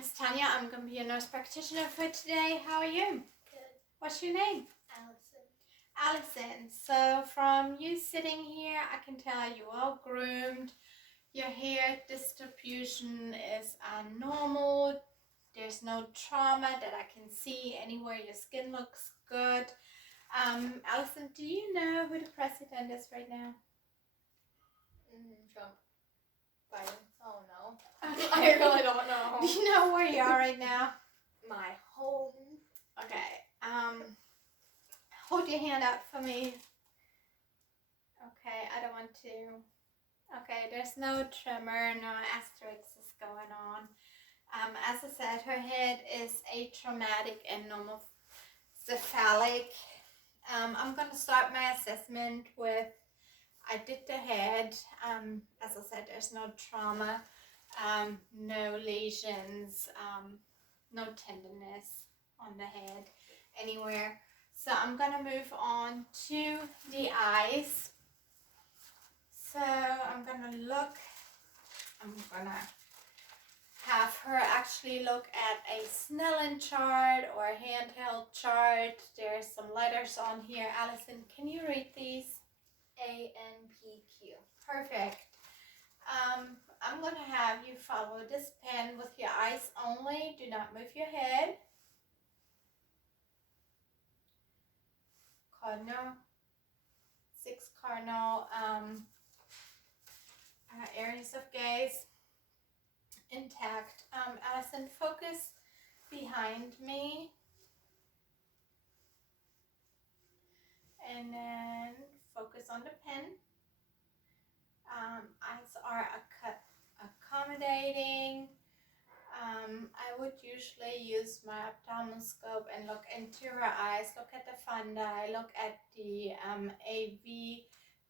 is Tanya. I'm going to be a nurse practitioner for today. How are you? Good. What's your name? Allison. So from you sitting here, I can tell you well groomed. Your hair distribution is normal. There's no trauma that I can see anywhere. Your skin looks good. Allison, do you know who the president is right now? Trump. Biden. Oh no. Okay. I really don't know. Do you know where you are right now? My home. Okay. Hold your hand up for me. Okay, I don't want to. Okay, there's no tremor, no asterisks going on. As I said, her head is atraumatic and normal cephalic. I'm going to start my assessment with, I did the head. As I said, there's no trauma, no lesions, no tenderness on the head anywhere. So I'm going to move on to the eyes. So I'm going to look, I'm going to have her actually look at a Snellen chart or a handheld chart. There's some letters on here. Allison, can you read these? ANPQ. Perfect. I'm going to have you follow this pen with your eyes only. Do not move your head. Cardinal, 6 cardinal areas of gaze intact. Allison, focus behind me. And then focus on the pen. Eyes are accommodating. I would usually use my ophthalmoscope and look into her eyes, look at the fundi, look at the AV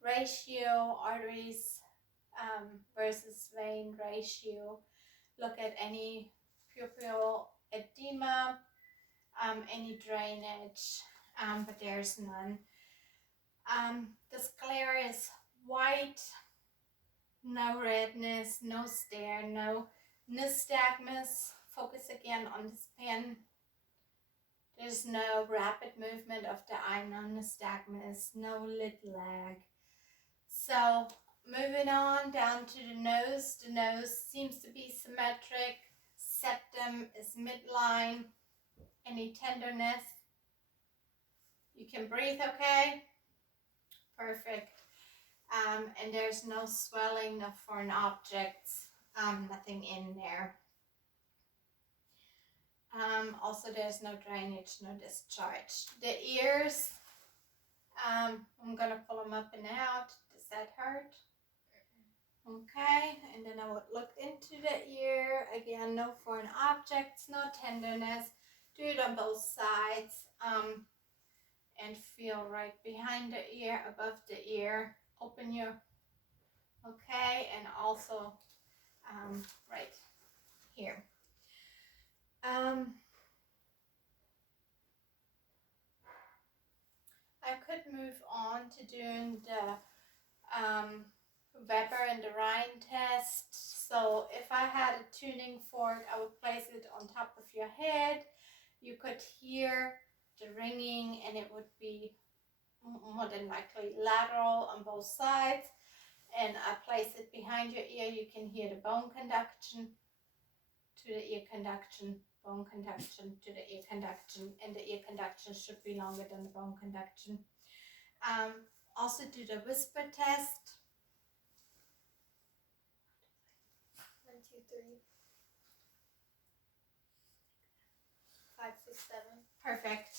ratio, arteries versus vein ratio, look at any pupil edema, any drainage, but there's none. The sclera is white, no redness, no stare, no nystagmus. Focus again on this pen. There's no rapid movement of the eye, no nystagmus, no lid lag. So moving on down to the nose. The nose seems to be symmetric. Septum is midline. Any tenderness? You can breathe okay? Perfect. And there's no swelling, no foreign objects, nothing in there. Also, there's no drainage, no discharge. The ears, I'm going to pull them up and out. Does that hurt? Okay, and then I would look into the ear. Again, no foreign objects, no tenderness. Do it on both sides. And feel right behind the ear, above the ear. Open your, okay, and also right here. I could move on to doing the Weber and the Rhine test. So if I had a tuning fork, I would place it on top of your head. You could hear the ringing and it would be more than likely lateral on both sides. And I place it behind your ear. You can hear the bone conduction to the ear conduction, bone conduction to the ear conduction, and the ear conduction should be longer than the bone conduction. Also do the whisper test. 1, 2, 3, 5, 6, 7. Perfect.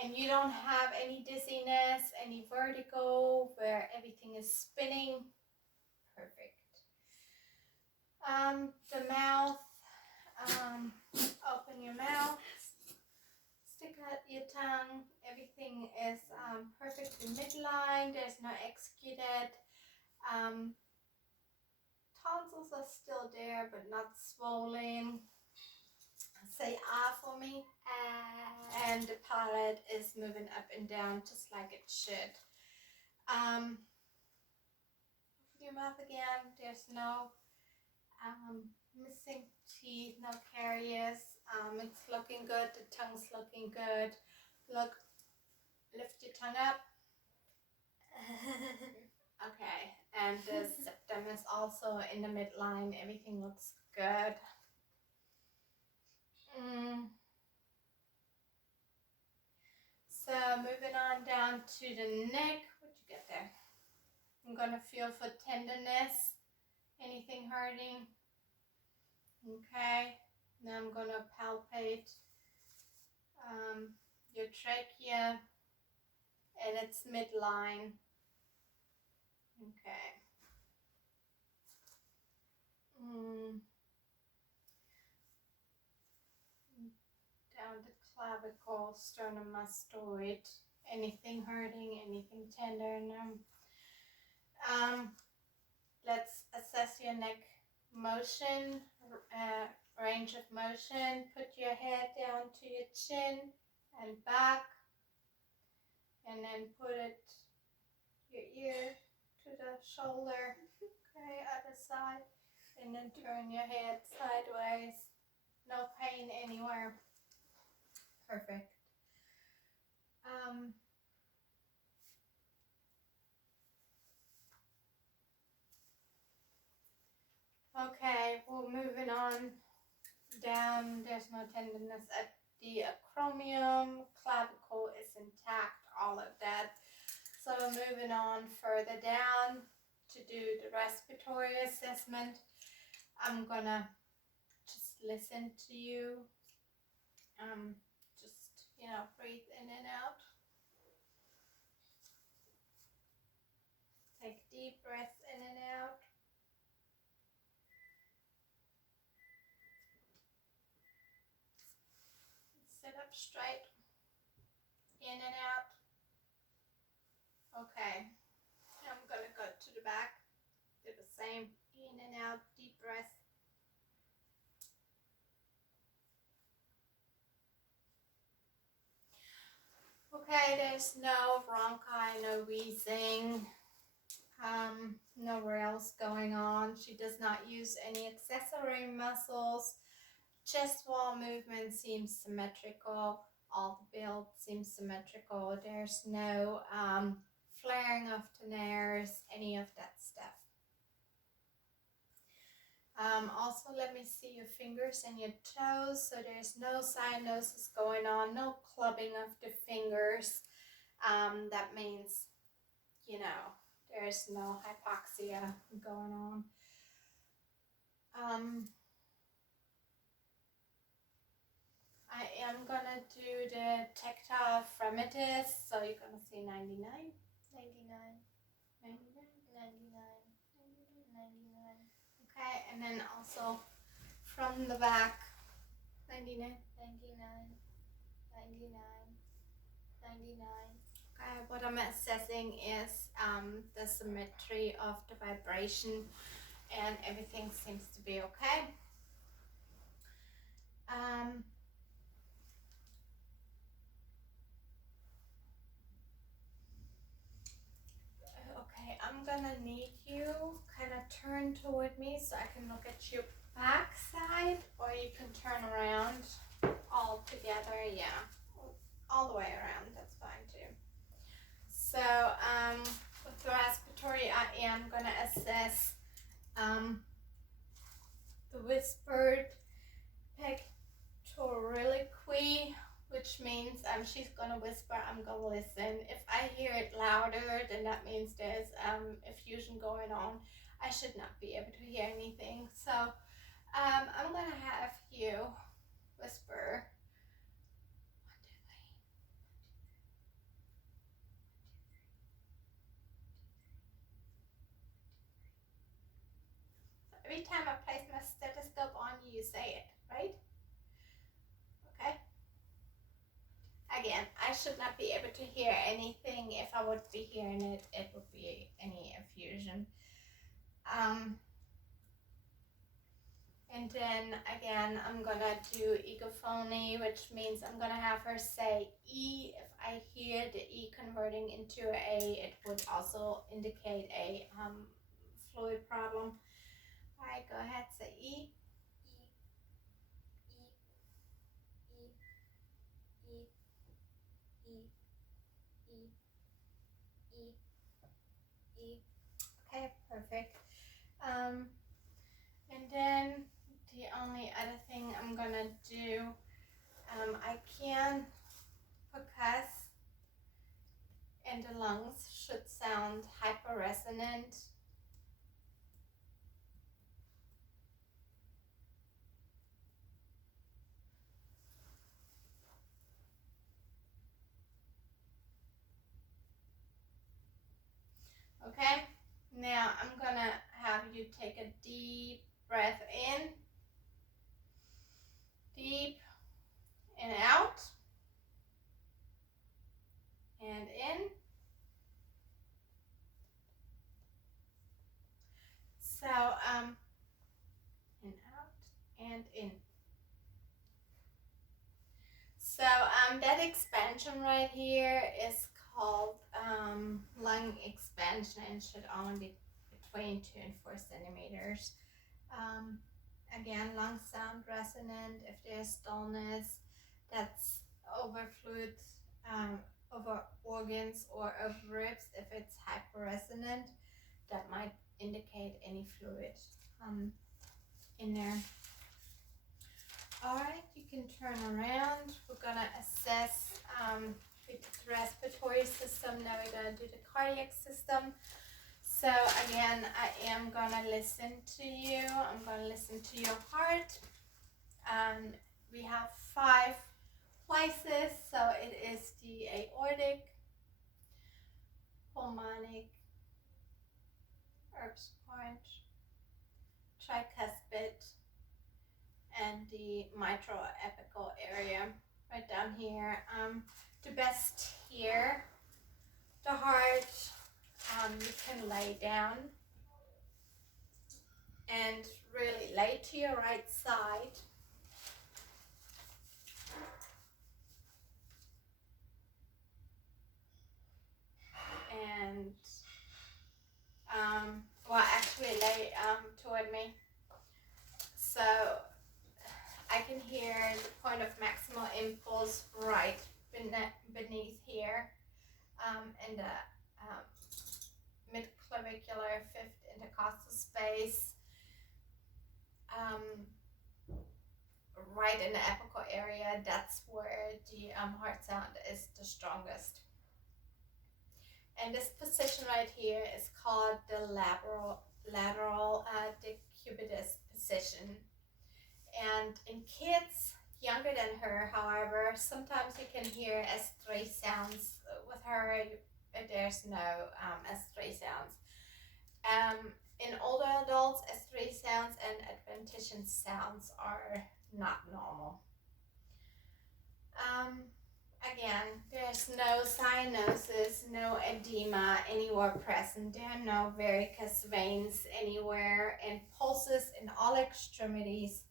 And you don't have any dizziness, any vertigo where everything is spinning. Perfect. The mouth, open your mouth, stick out your tongue. Everything is perfect in midline. There's no exudate. Tonsils are still there, but not swollen. Say ah for me. Ah. And the palate is moving up and down just like it should. Open your mouth again. There's no Missing teeth, no caries. It's looking good. The tongue's looking good. Look, lift your tongue up. Okay, and the septum is also in the midline. Everything looks good. So moving on down to the neck. What'd you get there? I'm gonna feel for tenderness. Anything hurting? Okay. Now I'm gonna palpate your trachea and its midline. Okay. Down the clavicle, sternomastoid. Anything hurting? Anything tender? No. Let's assess your neck motion, range of motion. Put your head down to your chin and back, and then put your ear to the shoulder. Okay, other side, and then turn your head sideways. No pain anywhere. Perfect. Okay, we're moving on down. There's no tenderness at the acromion. Clavicle is intact, all of that. So moving on further down to do the respiratory assessment. I'm gonna just listen to you. Just, breathe in and out. Take deep breaths in and out. Sit up straight. In and out. Okay. I'm gonna go to the back. Do the same. In and out. Deep breath. Okay, there's no bronchi, no wheezing, no rails going on. She does not use any accessory muscles. Chest wall movement seems symmetrical. All the build seems symmetrical. There's no flaring of tenares, any of that stuff. Also, let me see your fingers and your toes. So there's no cyanosis going on, no clubbing of the fingers. That means, there's no hypoxia going on. I am gonna do the tactile fremitus. So you're gonna see 99, 99, 99, 99, 99. Okay, and then also from the back, 99, 99, 99, 99. Okay, what I'm assessing is the symmetry of the vibration, and everything seems to be okay. Okay, I'm gonna need you kind of turn toward me so I can look at your back side, or you can turn around all together. Yeah, all the way around, that's fine too. So with the respiratory, I am gonna assess the whispered pectoriliqui, which means she's gonna whisper, I'm gonna listen. If I hear it louder, then that means there's effusion going on. I should not be able to hear anything. So I'm gonna have you whisper 1, 2, 3. Every time I place my stethoscope on you, you say it, right? Okay. Again, I should not be able to hear anything. If I would be hearing it, it would be any effusion. And then again, I'm gonna do egophony, which means I'm gonna have her say E. If I hear the E converting into A, it would also indicate a fluid problem. I right, go ahead, say E. Okay, perfect. And then the only other thing I'm gonna do, I can percuss, and the lungs should sound hyperresonant. Okay, now I'm gonna have you take a deep breath in, deep and out, and in. So, and out and in. So, that expansion right here is called lung expansion and should only be between 2 and 4 centimeters. Again, lungs sound resonant. If there's dullness, that's over fluid, over organs or over ribs. If it's hyperresonant, that might indicate any fluid in there. All right, you can turn around. We're gonna assess the respiratory system. Now we're gonna do the cardiac system. So again, I am gonna listen to you. I'm gonna listen to your heart. We have 5 places. So it is the aortic, pulmonic, Erb's point, tricuspid, and the mitral apical area right down here. To best hear the heart, you can lay down and really lay to your right side. And well, actually lay toward me. So I can hear the point of maximal impulse right beneath here, in the mid-clavicular 5th intercostal space, right in the apical area. That's where the heart sound is the strongest. And this position right here is called the lateral decubitus position. And in kids younger than her, however, sometimes you can hear S3 sounds. With her, there's no S3 sounds. In older adults, S3 sounds and adventition sounds are not normal. Again, there's no cyanosis, no edema anywhere present. There are no varicose veins anywhere, and pulses in all extremities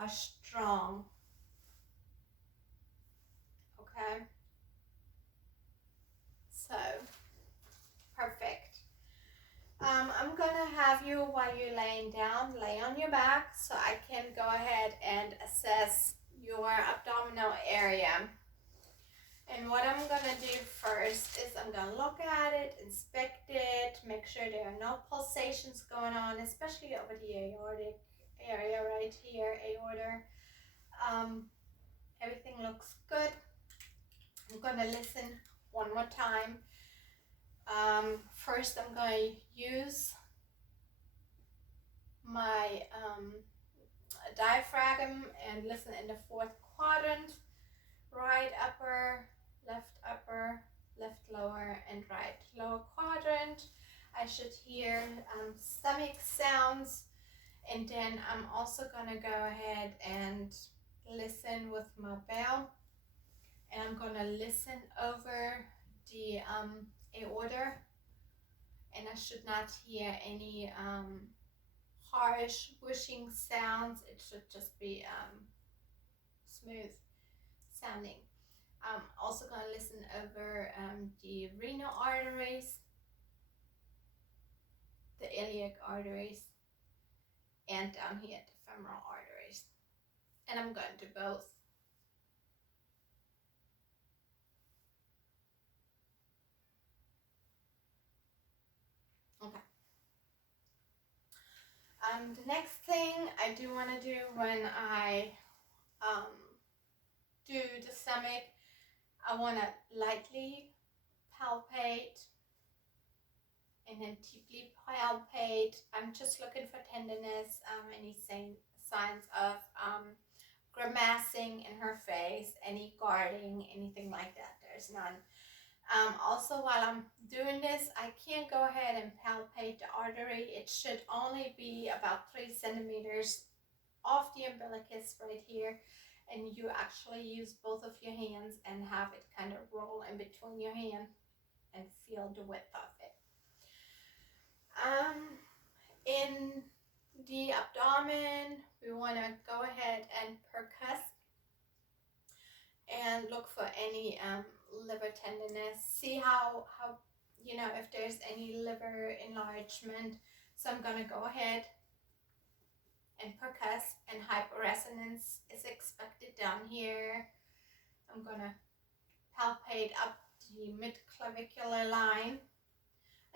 are strong. Okay, so perfect. I'm gonna have you, while you're laying down, lay on your back so I can go ahead and assess your abdominal area. And what I'm gonna do first is I'm gonna look at it, inspect it, make sure there are no pulsations going on, especially over the aortic area right here, aorta. Everything looks good. I'm gonna listen one more time. First, I'm going to use my diaphragm and listen in the 4th quadrant, right upper, left lower, and right lower quadrant. I should hear stomach sounds, and then I'm also going to go ahead and listen with my bell, and I'm going to listen over the aorta, and I should not hear any harsh whooshing sounds. It should just be smooth sounding. I'm also going to listen over the renal arteries, the iliac arteries, and down here at the femoral arteries. And I'm going to do both. Okay. The next thing I do want to do when I do the stomach, I want to lightly palpate and then deeply palpate. I'm just looking for tenderness, any signs of grimacing in her face, any guarding, anything like that. There's none. Also, while I'm doing this, I can't go ahead and palpate the artery. It should only be about 3 centimeters off the umbilicus right here. And you actually use both of your hands and have it kind of roll in between your hand and feel the width of it. In the abdomen, we want to go ahead and percuss and look for any liver tenderness. See how if there's any liver enlargement. So I'm going to go ahead and percuss, and hyporesonance is expected down here. I'm going to palpate up the midclavicular line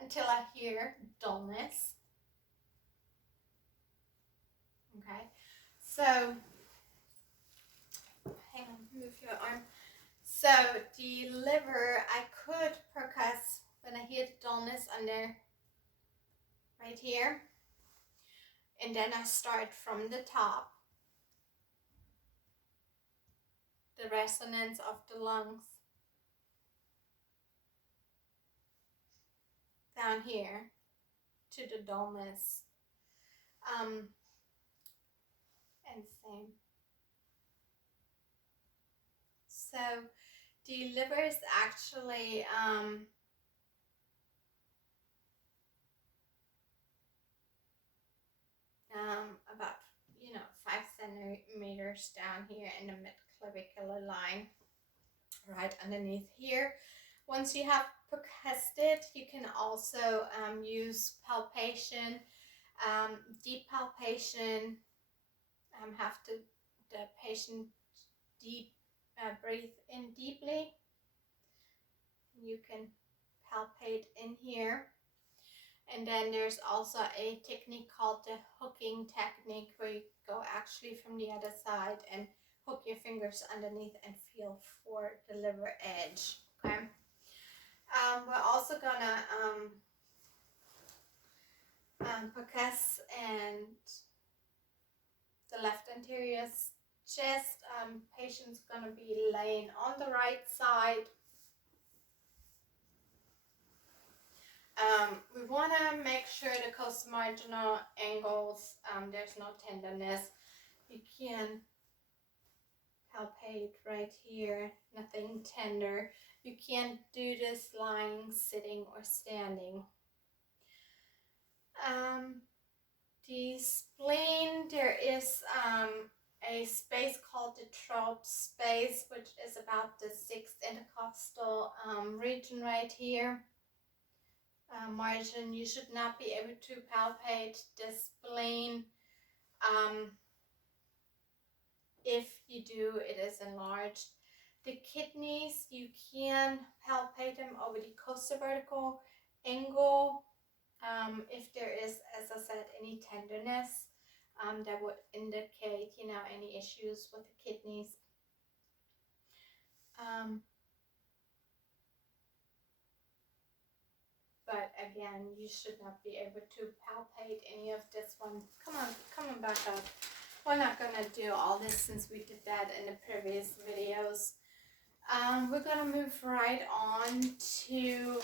until I hear dullness. Okay, so hang on, move your arm. So the liver, I could percuss when I hear the dullness under right here, and then I start from the top, the resonance of the lungs, down here to the dullness, and same. So the liver is actually about 5 centimeters down here in the midclavicular line, right underneath here. Once you have percussed it, you can also use palpation, deep palpation. Have the patient breathe in deeply. You can palpate in here. And then there's also a technique called the hooking technique, where you go actually from the other side and hook your fingers underneath and feel for the liver edge. Okay. We're also gonna percuss and the left anterior chest. Patient's gonna be laying on the right side. We want to make sure the costomarginal angles, there's no tenderness. You can palpate right here, nothing tender. You can't do this lying, sitting, or standing. The spleen, there is a space called the Trope space, which is about the 6th intercostal region right here. Margin, you should not be able to palpate the spleen. If you do, it is enlarged. The kidneys, you can palpate them over the costovertical angle. If there is, as I said, any tenderness, that would indicate, any issues with the kidneys. But again, you should not be able to palpate any of this one. Come on back up. We're not gonna do all this since we did that in the previous videos. We're gonna move right on to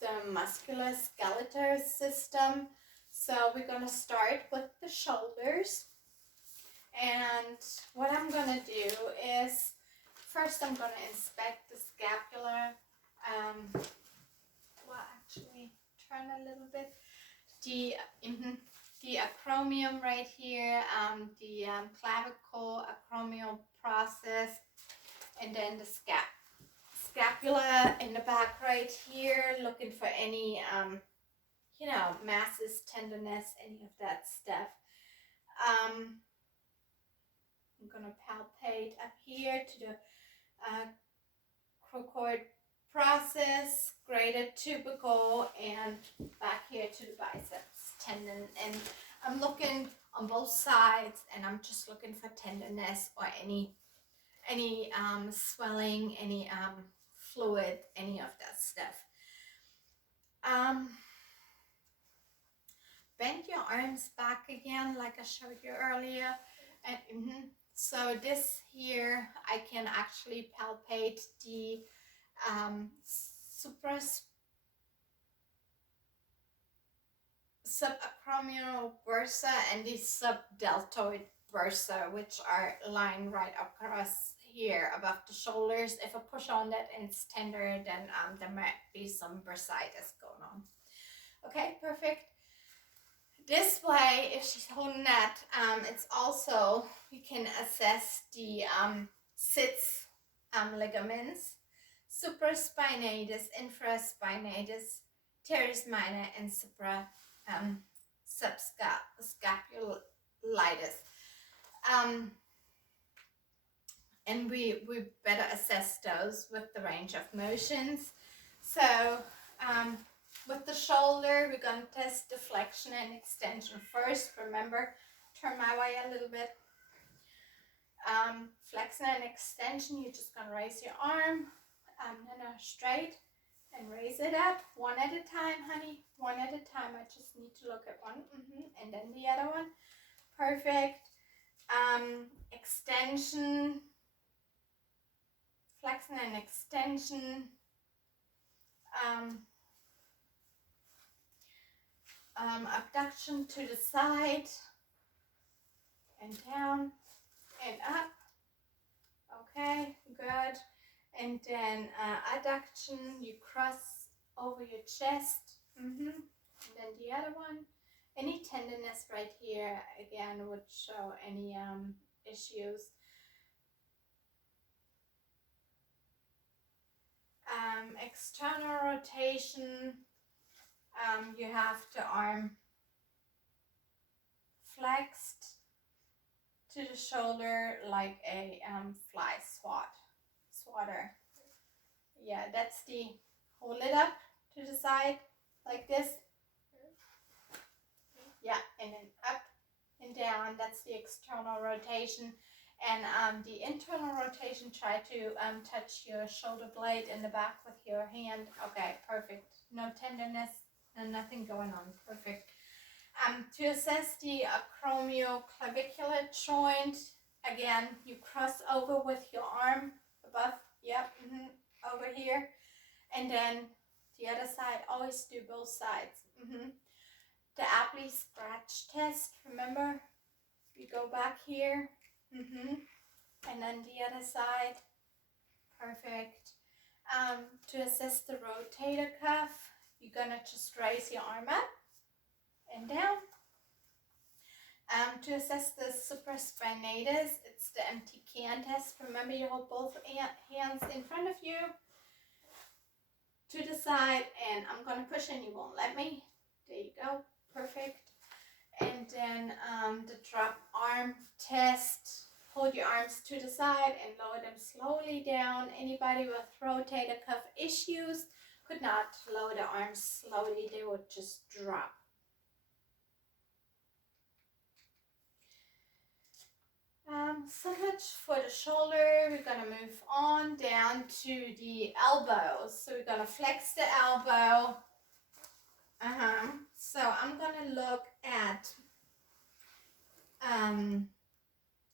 the musculoskeletal system. So we're gonna start with the shoulders. And what I'm gonna do is, first I'm gonna inspect the scapula. Actually turn a little bit. The acromion right here, the clavicle acromial process, and then the scapula in the back right here, looking for any masses, tenderness, any of that stuff. I'm gonna palpate up here to the cricoid process, greater tubercle, and back here to the biceps tendon. And I'm looking on both sides, and I'm just looking for tenderness or any swelling, any fluid, any of that stuff. Bend your arms back again, like I showed you earlier. And so this here, I can actually palpate the subacromial bursa and the subdeltoid bursa, which are lying right across here above the shoulders. If I push on that and it's tender, then there might be some bursitis going on. Okay, perfect. This way, if she's holding that, it's also, you can assess the sits ligaments, supraspinatus, infraspinatus, teres minor, and subscapulitis. And we better assess those with the range of motions. So with the shoulder, we're going to test the flexion and extension first. Remember, turn my way a little bit. Flexion and extension, you're just going to raise your arm, straight, and raise it up one at a time, honey. One at a time. I just need to look at one, and then the other one. Perfect. Extension, flexion and extension. Abduction to the side and down and up. Okay, good. And then adduction, you cross over your chest. And then the other one. Any tenderness right here, again, would show any issues. External rotation, you have the arm flexed to the shoulder like a fly swatter. Yeah, that's the, hold it up to the side like this. Yeah, and then up and down, that's the external rotation. And the internal rotation, try to touch your shoulder blade in the back with your hand. Okay, perfect. No tenderness and nothing going on. Perfect. To assess the acromioclavicular joint, again, you cross over with your arm above. Yep, over here. And then the other side, always do both sides. The Apley scratch test, remember? You go back here. And then the other side. Perfect. To assess the rotator cuff, you're gonna just raise your arm up and down. To assess the supraspinatus, it's the empty can test. Remember, you hold both hands in front of you to the side, and I'm gonna push and you won't let me. There you go. Perfect. And then the drop arm test. Hold your arms to the side and lower them slowly down. Anybody with rotator cuff issues could not lower the arms slowly. They would just drop. So much for the shoulder. We're going to move on down to the elbows. So we're going to flex the elbow. So I'm going to look at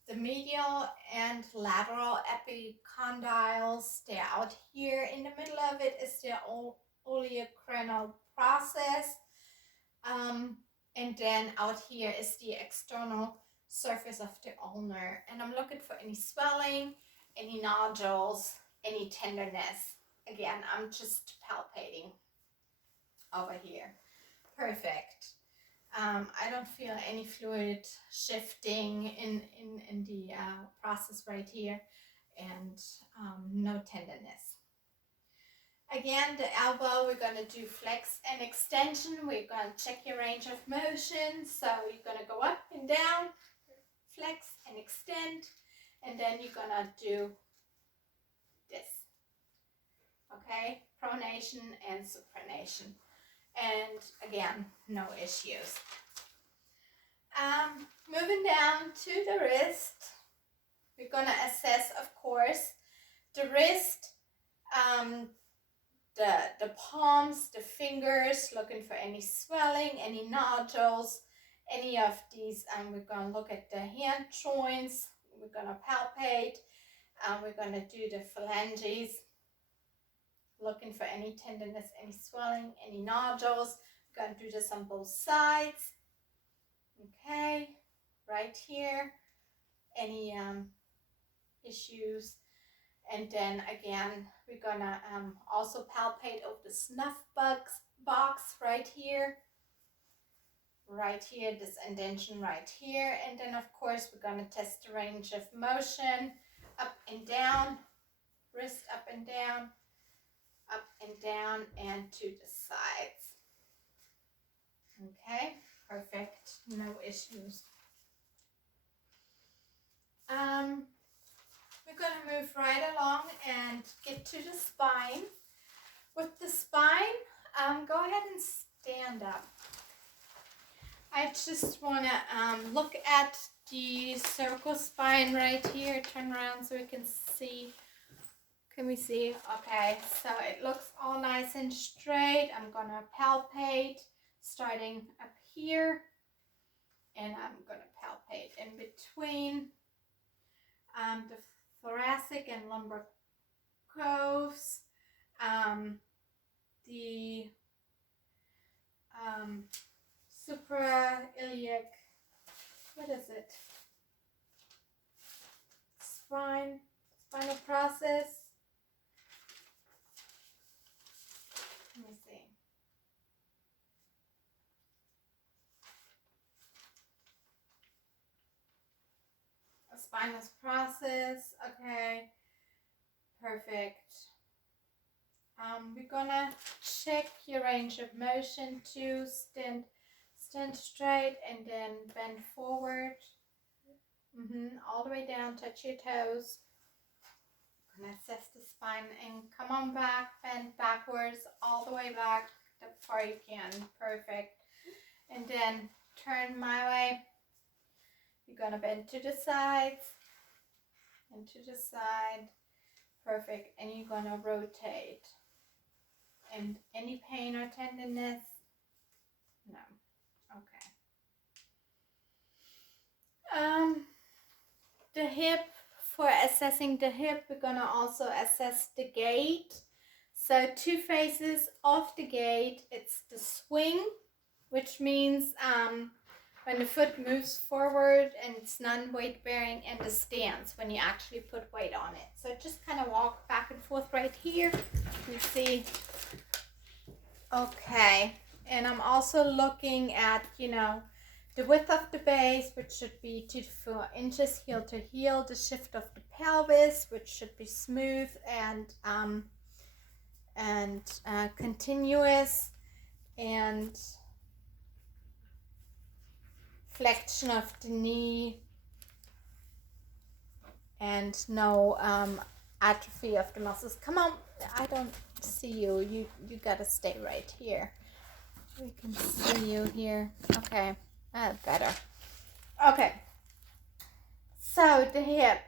the medial and lateral epicondyles. They're out here. In the middle of it is the olecranon process. And then out here is the external surface of the ulnar. And I'm looking for any swelling, any nodules, any tenderness. Again, I'm just palpating over here. Perfect. I don't feel any fluid shifting in the process right here, and no tenderness. Again, the elbow, we're going to do flex and extension. We're going to check your range of motion. So you're going to go up and down flex and extend, and then you're gonna do this. Okay, pronation and supination. And again, no issues. Moving down to the wrist, we're gonna assess, of course, the wrist, the palms, the fingers, looking for any swelling, any nodules, any of these. We're gonna look at the hand joints. We're gonna palpate. We're gonna do the phalanges, looking for any tenderness, any swelling, any nodules. We're gonna do this on both sides. Okay, right here, any issues. And then again, we're gonna also palpate of the snuff box right here, this indentation right here. And then of course, we're gonna test the range of motion, up and down, wrist up and down, and to the sides. Okay, perfect, no issues. We're gonna move right along and get to the spine. With the spine, go ahead and stand up. I just wanna look at the cervical spine right here. Turn around so we can see. Can we see? Okay, so it looks all nice and straight. I'm gonna palpate starting up here, and I'm gonna palpate in between the thoracic and lumbar coves, the suprailiac, what is it? Spinal process. Let me see. A spinal process. Okay, perfect. We're gonna check your range of motion to stand straight and then bend forward. All the way down, touch your toes. Gonna assess the spine and come on back, bend backwards, all the way back, the far you can. Perfect. And then turn my way. You're gonna bend to the sides and to the side. Perfect. And you're gonna rotate. And any pain or tenderness? No. Okay. The hip, for assessing the hip, we're gonna also assess the gait. So 2 phases of the gait. It's the swing, which means when the foot moves forward and it's non-weight bearing, and the stance when you actually put weight on it. So just kind of walk back and forth right here. You see. Okay, and I'm also looking at, the width of the base, which should be 2 to 4 inches heel to heel, the shift of the pelvis, which should be smooth and continuous, and flexion of the knee, and no atrophy of the muscles. Come on, I don't see you. You gotta stay right here. We can see you here. Okay. Better. Okay. So the hip.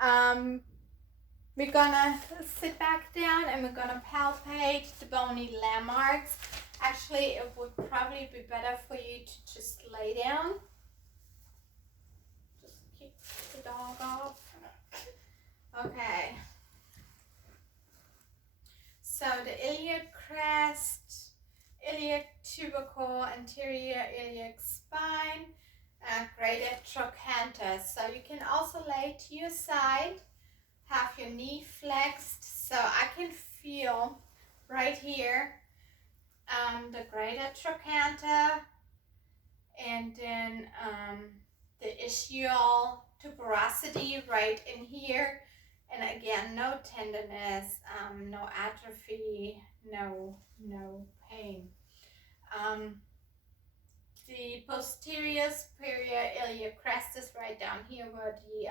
We're gonna sit back down and we're gonna palpate the bony landmarks. Actually, it would probably be better for you to just lay down. Just kick the dog off. Okay. So the iliac crest, iliac tubercle, anterior iliac spine, greater trochanter. So you can also lay to your side, have your knee flexed. So I can feel right here the greater trochanter, and then the ischial tuberosity right in here. And again, no tenderness, no atrophy, no pain. the posterior superior iliac crest is right down here where the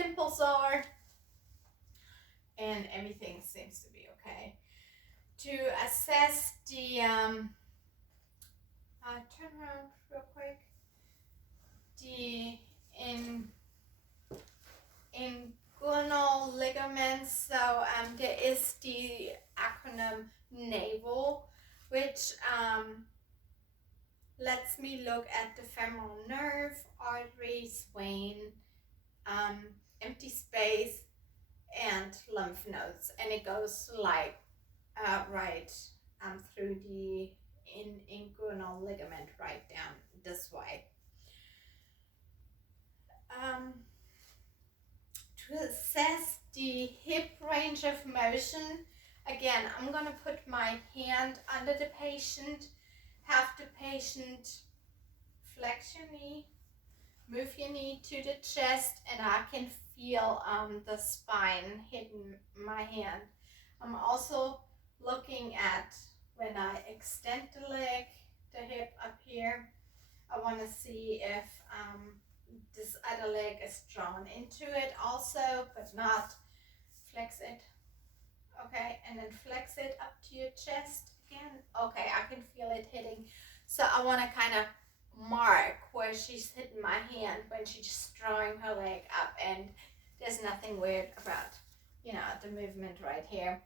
dimples are, and everything seems to be okay. To assess the turn around real quick. The inguinal ligaments. So there is the acronym NAVAL, which lets me look at the femoral nerve, arteries, vein, empty space, and lymph nodes, and it goes like right through the inguinal ligament right down this way. To assess the hip range of motion, again, I'm going to put my hand under the patient, have the patient flex your knee, move your knee to the chest, and I can feel the spine hitting my hand. I'm also looking at when I extend the leg, the hip up here. I want to see if this other leg is drawn into it also, but not. Flex it. Okay, and then flex it up to your chest again. Okay, I can feel it hitting. So I want to kind of mark where she's hitting my hand when she's just drawing her leg up, and there's nothing weird about, you know, the movement right here.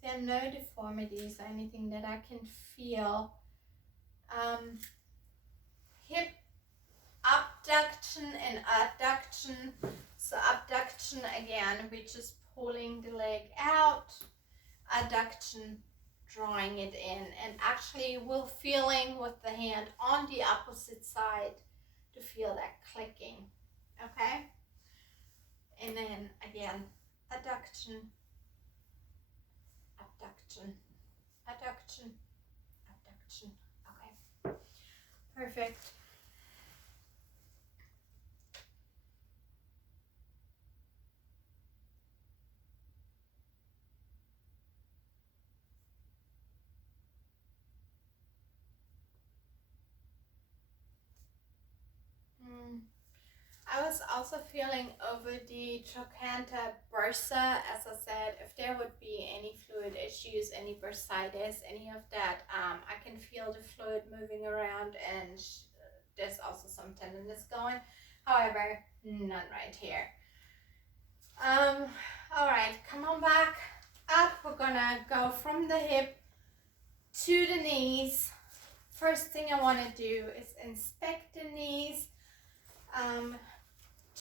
There are no deformities or anything that I can feel. Hip abduction and adduction. So abduction, again, we're just pulling the leg out. Adduction, drawing it in, and actually we're feeling with the hand on the opposite side to feel that clicking. Okay, and then again, adduction, abduction, adduction, abduction. Okay, perfect. I was also feeling over the trochanter bursa, as I said, if there would be any fluid issues, any bursitis, any of that, I can feel the fluid moving around, and there's also some tenderness going. However, none right here. All right, come on back up. We're gonna go from the hip to the knees. First thing I want to do is inspect the knee.